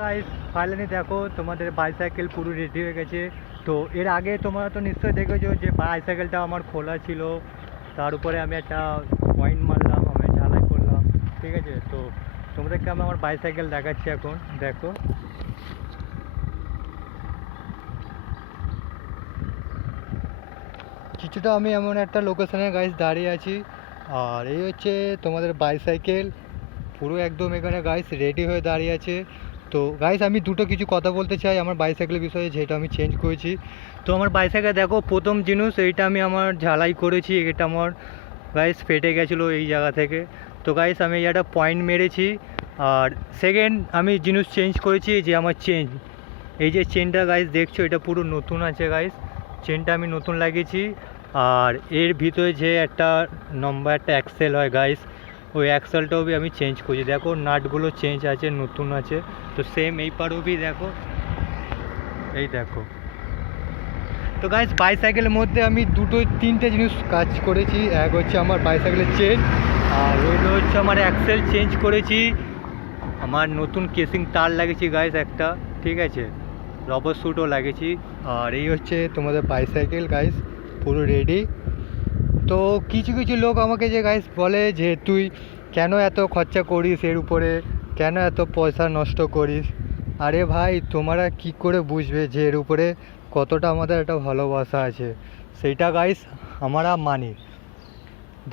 Guys finally দেখো তোমাদের bicycle পুরো রেডি হয়ে গেছে। তো এর আগে তোমরা তো নিশ্চয়ই দেখেছো যে বাইসাইকেলটা আমার খোলা ছিল, তার উপরে আমি একটা পয়েন্ট মারলাম, আমি ঝালাই করলাম। ঠিক আছে, তো তোমাদেরকে আমি আমার বাইসাইকেল দেখাচ্ছি। এখন দেখো, কিছুটা আমি এমন একটা লোকেশনে গাইস দাঁড়িয়ে আছি, আর এই হচ্ছে তোমাদের বাইসাইকেল পুরো একদম এখানে গাইস রেডি হয়ে দাঁড়িয়ে আছে। তো গাইস আমি দুটো কিছু কথা বলতে চাই আমার বাইসাইকেলের বিষয়ে, যেটা আমি চেঞ্জ করেছি। তো আমার বাইসাইকেল দেখো, প্রথম জিনিস এইটা আমি আমার ঝালাই করেছি, এটা আমার গাইস ফেটে গেছিলো এই জায়গা থেকে। তো গাইস আমি একটা পয়েন্ট মেরেছি। আর সেকেন্ড আমি জিনিস চেঞ্জ করেছি, যে আমার চেন, এই যে চেনটা গাইস দেখছো, এটা পুরো নতুন আছে গাইস। চেনটা আমি নতুন লাগিয়েছি। আর এর ভিতরে যে একটা নম্বর একটা অ্যাক্সেল হয় গাইস, ওই অ্যাক্সেলটাও আমি চেঞ্জ করছি। দেখো নাটগুলো চেঞ্জ আছে, নতুন আছে। তো সেম এই পারেও দেখো, এই দেখো। তো গাইস বাইসাইকেলের মধ্যে আমি তিনটে জিনিস কাজ করেছি। এক হচ্ছে আমার বাইসাইকেলের চেন, আর ওইটা হচ্ছে আমার অ্যাক্সেল চেঞ্জ করেছি। আমার নতুন কেসিং তার লাগিয়েছি গাইস একটা, ঠিক আছে, রবার শ্যুটও লাগিয়েছি। আর এই হচ্ছে তোমাদের বাইসাইকেল গাইস পুরো রেডি। তো কিছু কিছু লোক আমাকে যে গাইস বলে যে তুই কেন এত খরচা করিস এর উপরে, কেন এত পয়সা নষ্ট করিস। আরে ভাই, তোমরা কি করে বুঝবে যে এর উপরে কতটা আমাদের একটা ভালোবাসা আছে, সেইটা গাইস আমরা মানি।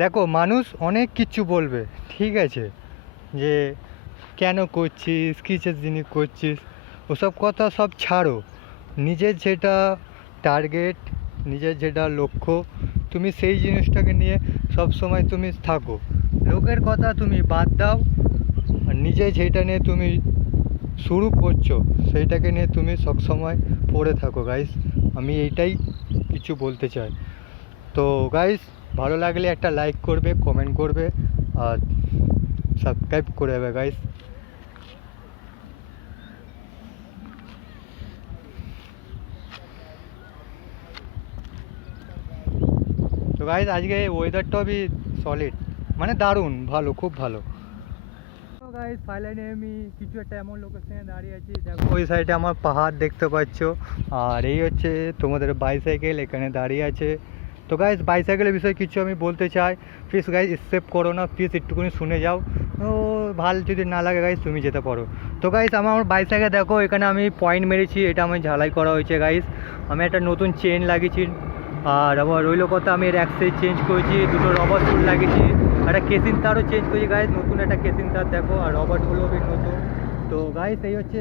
দেখো মানুষ অনেক কিছু বলবে, ঠিক আছে, যে কেন করছিস, কিসের জিনিস করছিস, ওসব কথা সব ছাড়ো। নিজের যেটা টার্গেট, নিজের যেটা লক্ষ্য, তুমি সেই জিনিসটাকে নিয়ে সব সময় তুমি থাকো। লোকের কথা তুমি বাদ দাও, আর নিজে যেটা নিয়ে তুমি শুরু করছো সেইটাকে নিয়ে তুমি সবসময় পড়ে থাকো গাইস। আমি এইটাই কিছু বলতে চাই। তো গাইস ভালো লাগলে একটা লাইক করবে, কমেন্ট করবে, আর সাবস্ক্রাইব করে দেবে গাইস। তো গাইস আজকে ওয়েদারটাও সলিড, মানে দারুণ ভালো, খুব ভালো। তো গাইস ফাইনালি আমি কিছু একটা এমন লোকেশনে দাঁড়িয়ে আছি, দেখো ওই সাইডে আমার পাহাড় দেখতে পাচ্ছ, আর এই হচ্ছে তোমাদের বাইসাইকেল এখানে দাঁড়িয়ে আছে। তো গাইস বাইসাইকেলের বিষয়ে কিছু আমি বলতে চাই, প্লিজ গাইস স্টেপ করো না, প্লিজ একটুখানি শুনে যাও। ও ভালো যদি না লাগে গাইস তুমি যেতে পারো। তো গাইস আমার বাইসাইকেল দেখো, এখানে আমি পয়েন্ট মেরেছি, এটা আমি ঝালাই করা হয়েছে গাইস। আমি একটা নতুন চেন লাগিয়েছি, আর আবার রইল কথা আমি এর অ্যাক্সেস চেঞ্জ করেছি, দুটো রবার শ্যুট লাগিয়েছি, একটা কেসিং তারও চেঞ্জ করেছি গাইস, নতুন একটা কেসিং তার দেখো, আর রবারগুলো নতুন। তো গাইস এই হচ্ছে।